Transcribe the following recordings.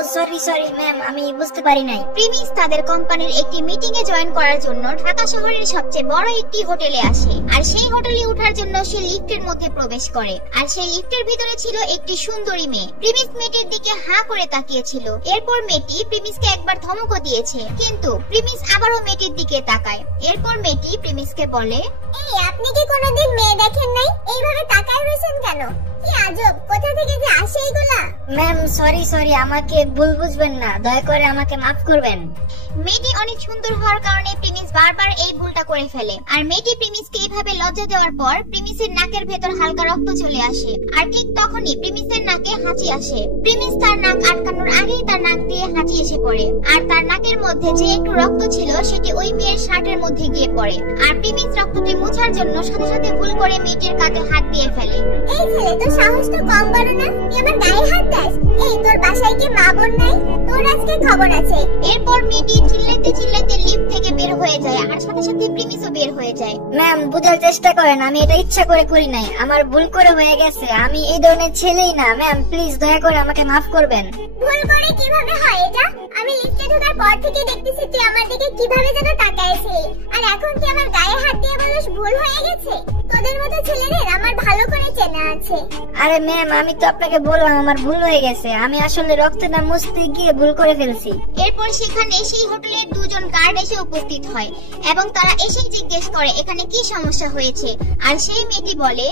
Sorry ma'am, আমি বুঝতে পারি নাই। প্রিমিস তাদের কোম্পানির একটি মিটিং এ জয়েন করার জন্য ঢাকা শহরের সবচেয়ে বড় একটি হোটেলে আসে। আর সেই হোটেলে ওঠার জন্য সে লিফটের মধ্যে প্রবেশ করে। আর সেই লিফটের ভিতরে ছিল একটি সুন্দরী মেয়ে। প্রিমিস মেয়েটির দিকে হাঁ করে তাকিয়েছিল। এরপর মেয়েটি প্রিমিসকে একবার ধমকও দিয়েছে, কিন্তু প্রিমিস আবারও মেয়েটির দিকে তাকায়। এরপর মেয়েটি প্রিমিসকে বলে, এই আপনি কি কোনোদিন মেয়ে দেখেন নাই? এইভাবে তাকায় রয়েছেন কেন? কি আজব, কোথা থেকে যে আসে এগুলা? ম্যাম সরি, আমাকে ভুল বুঝবেন না, দয়া করে আমাকে মাফ করবেন। মেয়েটি অনেক সুন্দর হওয়ার কারণে প্রিমিস বারবার এই ভুলটা করে ফেলে। আর মেয়েটি প্রিমিসকে এইভাবে লজ্জা দেওয়ার পর প্রিমিসের নাকের ভেতর হালকা রক্ত চলে আসে। আর ঠিক তখনই প্রিমিসের নাকে হাঁচি আসে। প্রিমিস তার নাক আটকানোর আগেই তার নাক দিয়ে হাঁচি এসে পড়ে। আর তার নাকের মধ্যে যে একটু রক্ত ছিল সেটি ওই মেয়ের শার্টের মধ্যে গিয়ে পড়ে। আর প্রিমিস রক্তটি মোছার জন্য সাথে সাথে ভুল করে মেয়েটির কাঁধে হাত দিয়ে ফেলে। এই ছেলে, তোর সাহস তো কম বড় না, তুই আমার গায়ে হাত দাস? এই তোর বাসায় কি মা বোন নাই? তোর আজকে খবর আছে। এরপর মেয়েটি চিল্লাইতে চিল্লাইতে লিফট থেকে বের হয়ে যায়। আর সাথে সাথে প্রিমিসও বের হয়ে যায়। ম্যাম বুঝার চেষ্টা করেন, আমি এটা ইচ্ছা করে করি নাই, আমার ভুল করে হয়ে গেছে। আমি এই ধরনের ছেলেই না। ম্যাম প্লিজ দয়া করে আমাকে মাফ করবেন। ভুল করে কিভাবে হয় এটা? আমি লিফটে ঢোকার পর থেকে দেখতেছি তুই আমার দিকে কিভাবে যেন তাকাইছিস, আর এখন কি আমার গায়ে হাত দিয়ে বলিস ভুল হয়ে গেছে? তোদের মতো ছেলেদের আমার ভালো করে চেনা আছে। আরে ম্যাম, আমি তো আপনাকে বললাম আমার ভুল হয়ে গেছে। আমি আসলে রক্ত না মুছতে গিয়ে ভুল করে ফেলছি। এরপর সেখানে সেই হোটেলের দুজন গার্ড এসে উপস্থিত হয় এবং তারা এসে জিজ্ঞেস করে এখানে কি সমস্যা হয়েছে। আর সেই মেয়েটি বলে,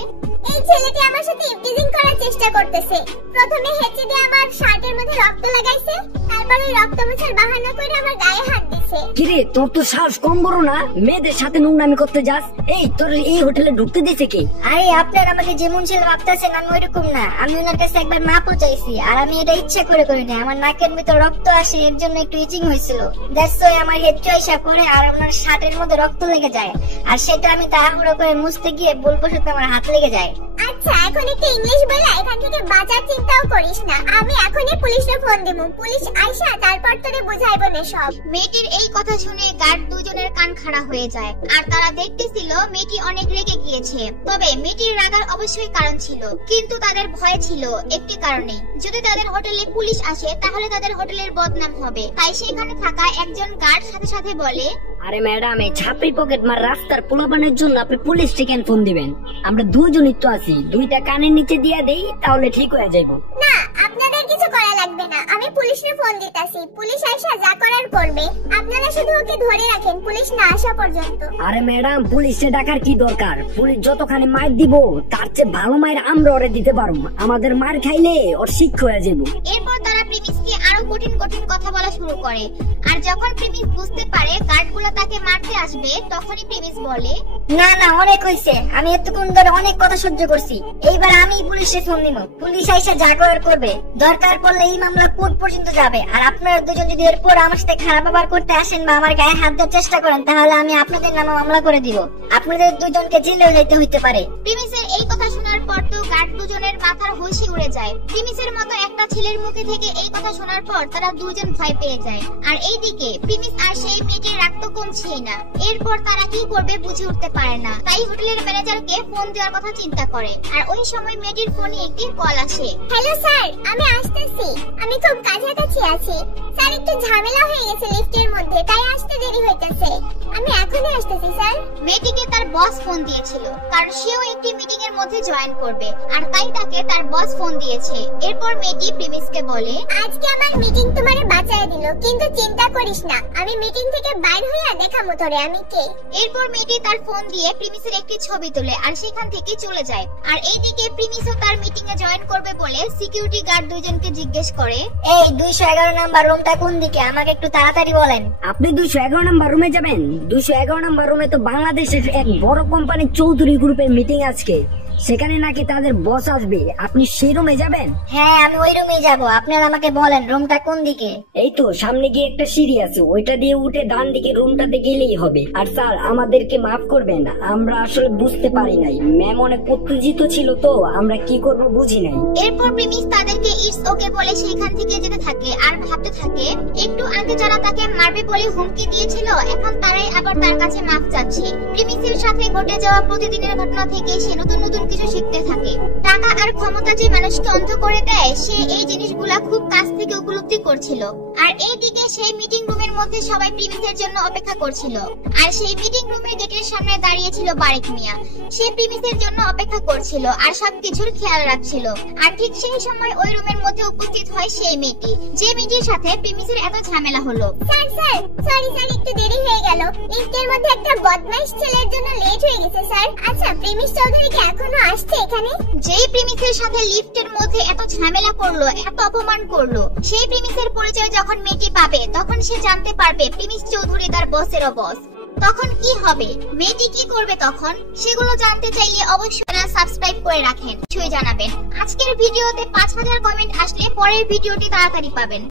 এই ছেলেটি আমার সাথে ইভটিজিং করার চেষ্টা করতেছে। প্রথমে হেঁচে দিয়ে আমার শার্টের মধ্যে রক্ত লাগাইছে, তারপরে রক্ত মোছার বাহানা করে আমার গায়ে হাত দিছে। কিরে, তোর তো সাহস কম বড় না? মেয়েদের সাথে নোংরামি করতে যাস? এই তোর এই হোটেলে ঢুকতে দিয়েছে কে? আরে আপনারা আমাকে যেমন ছেলে ভাবতেছেন আমি ওইরকম না। আমি ওনার কাছে একবার মাপও চাইছি। আর আমি এটা ইচ্ছা করে করিনি। আমার নাকের ভিতর রক্ত আসে, এর জন্য একটু ইচিং হয়েছিল। দ্যাটস ওয়াই আমার হেড চয়েসা পড়ে আর আমার শার্টের মধ্যে রক্ত লেগে যায়। আর সেটা আমি তাড়াহুড়ো করে মুছতে গিয়ে ভুলবশত আমার হাত লেগে যায়। আচ্ছা, এখন একটু ইংলিশ বলে এখান থেকে বাঁচার চিন্তাও করিস না। আমি এখনই পুলিশে ফোন দেব। পুলিশ আইসা তারপর তোরে বুঝাইবো না সব। মেয়েটির এই কথা শুনে গার্ড দুজনের কান খাড়া হয়ে যায়। আর তারা দেখতেছিল মেয়েটি অনেক রেগে গিয়েছে। তবে মেয়েটির রাগার অবশ্যই কারণ ছিল, কিন্তু তাদের ভয় ছিল একটি কারণে, যদি তাদের হোটেলে পুলিশ আসে তাহলে তাদের হোটেলের বদনাম হবে। তাই সেখানে থাকা একজন গার্ড সাথে সাথে বলে, আরে ম্যাডাম, এই ছাপড়ি পকেট মার রাস্তার পোলাপানের জন্য আপনি পুলিশ কেন ফোন দিবেন? আমরা দুজনই তো আছি, দুইটা কানের নিচে দিয়ে দেই তাহলে ঠিক হয়ে যাইব। না, আপনাদের কিছু করা লাগবে না। আমি পুলিশে ফোন দিতাছি, পুলিশ আইসা যা করার করবে। আপনারা শুধু ওকে ধরে রাখেন পুলিশ না আসা পর্যন্ত। আরে ম্যাডাম, পুলিশে ডাকার কি দরকার? পুলিশ যতখানি মার দিব তার চেয়ে ভালো মায়ের আমরা ওরে দিতে পারবো। আমাদের মার খাইলে ওর শিক্ষা হয়ে যাবো। এরপর তারা প্রিমিসকে আরো কঠিন কঠিন কথা বলা শুরু করে। আর যখন প্রিমিস বুঝতে পারে গার্ডগুলো তাকে মারতে আসবে, তখনই প্রিমিস বলে, না অনেক হইছে, আমি এতক্ষণ ধরে অনেক কথা সহ্য করছি। এইবার আমি পুলিশে ফোন দিব। পুলিশ আইসা যা করার করবে। দরকার পড়লে এই মামলা কোর্ট পর্যন্ত যাবে। আর আপনারা দুজন যদি এরপর আমার সাথে খারাপ ব্যবহার করতে আসেন বা আমার গায়ে হাত দেওয়ার চেষ্টা করেন, তাহলে আমি আপনাদের নামে মামলা করে দিব। আপনাদের দুজনকে জেলেও যেতে হইতে পারে। প্রিমিসের এই কথা শোনার পর তো গার্ড দুজনের মাথার হুঁশি উড়ে যায়। প্রিমিসের মতো একটা ছেলের মুখে থেকে এই কথা শোনার পর তারা দুজন ভয় পেয়ে যায়। আর এইদিকে প্রিমিস আর সেই মেয়েটির রাগ তো কমছেই না। এরপর তারা কি করবে বুঝে উঠতে পারে না। তাই হোটেলের ম্যানেজারকে ফোন দেওয়ার কথা চিন্তা করে। আর ওই সময় মেয়েটির ফোনে একটি কল আসে। হ্যালো স্যার, আমি আসতেছি। আমি খুব কাছাকাছি আছি স্যার। একটু ঝামেলা হয়ে গেছে লিফটের মধ্যে, তাই আসতে দেরি হইতেছে। আমি এখনই আসতেছি স্যার। মেয়েটিকে তার বস ফোন দিয়েছিল, কারণ সেও একটি মিটিং এর মধ্যে জয়েন করবে। আর তাই তাকে তার বস ফোন দিয়েছে। এরপর মেয়েটি প্রিমিসকে বলে, আজকে আমার মিটিং তোমারে বাঁচায় দিল, কিন্তু চিন্তা করিস না, আমি মিটিং থেকে বাইর হইয়া দেখামু তোরে আমি কে। এরপর মেয়েটি তার ফোন দিয়ে প্রিমিসের একটি ছবি তোলে আর সেখান থেকে চলে যায়। আর এইদিকে প্রিমিসও তার মিটিং এ জয়েন করবে বলে সিকিউরিটি গার্ড দুইজনকে জিজ্ঞেস করে, এই 211 নাম্বার রুমটা কোন দিকে, আমাকে একটু তাড়াতাড়ি বলেন। আপনি 211 নাম্বার রুমে যাবেন? 211 নাম্বার রুমে তো বাংলাদেশের এক বড় কোম্পানির চৌধুরী গ্রুপের মিটিং আজকে, সেখানে নাকি তাদের বস আসবে। আপনি সেই রুমে যাবেন? হ্যাঁ, আমি ওই রুমেই যাব। আপনারা আমাকে বলেন রুমটা কোন দিকে। এই তো সামনে গিয়ে একটা সিঁড়ি আছে, ওইটা দিয়ে উঠে ডান দিকে রুমটাতে গেলেই হবে। আর স্যার, আমাদেরকে মাফ করবেন, আমরা আসলে বুঝতে পারি নাই। ম্যাম অনেক উত্তেজিত ছিল তো আমরা কি করব বুঝি নাই। এরপর প্রিমিস তাদেরকে ইটস ওকে বলে সেখান থেকে যেতে থাকে আর ভাবতে থাকে, একটু আগে যারা তাকে মারবে বলে হুমকি দিয়েছিল, এখন তারাই আবার তার কাছে মাফ চাচ্ছে। প্রিমিসের সাথে ঘটে যাওয়া প্রতিদিনের ঘটনা থেকে সে নতুন নতুন সবকিছু শিখতে থাকে। টাকা আর ক্ষমতা যে মানুষকে অন্ধ করে দেয়, সে এই জিনিসগুলা খুব কাছ থেকে উপলব্ধি করছিল। আর এইদিকে সেই মিটিং রুমের মধ্যে সবাই প্রিমিসের জন্য অপেক্ষা করছিল। আর সেই মিটিং রুমের গেটের সামনে দাঁড়িয়ে ছিল বারেক মিয়া। সে প্রিমিসের জন্য অপেক্ষা করছিল আর সবকিছুর খেয়াল রাখছিল। আর ঠিক সেই সময় ওই রুমের মধ্যে উপস্থিত হয় সেই মেয়েটি, যে মেয়েটির সাথে প্রিমিসের এত ঝামেলা হলো। স্যার সরি স্যার, একটু দেরি হয়ে গেল। লিফটের মধ্যে একটা বদমাইশ ছেলের জন্য লেট হয়ে গেছে স্যার। আচ্ছা, প্রেমিস চৌধুরী কি এখনো আসছে এখানে? যেই প্রিমিসের সাথে লিফটের মধ্যে এত ঝামেলা করলো, এত অপমান করলো, সেই প্রিমিসের পরিচয় যখন মেয়েটি পাবে, তখন সে জানতে পারবে প্রিমিস চৌধুরী তার বসেরও বস। তখন কি হবে, মেয়েটি কি করবে তখন, সেগুলো জানতে চাইলে অবশ্যই সাবস্ক্রাইব করে রাখেন, নিশ্চয়ই জানাবেন। আজকের ভিডিওতে 5000 কমেন্ট আসলে পরের ভিডিওটি তাড়াতাড়ি পাবেন।